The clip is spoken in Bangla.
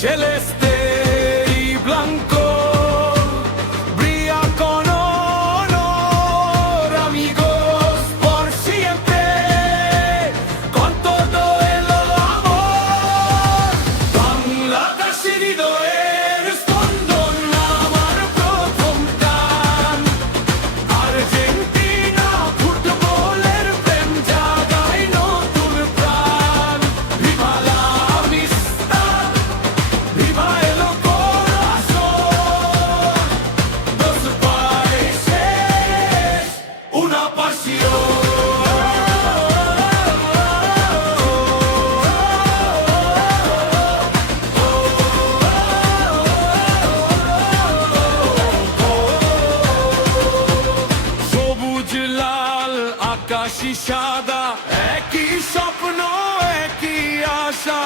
Celeste y blanco brilla con honor, amigos, por siempre, con todo el amor. Bangladesh হৃদয়ের স্পন্দন আমার প্রথম টান, আর্জেন্টিনা ফুটবলের প্রেম জাগায় নতুন প্রাণ। ভিভা লা amistad, viva el corazón, dos países, una pasión. সবুজ লাল আকাশি সাদা, একই স্বপ্ন একই আশা।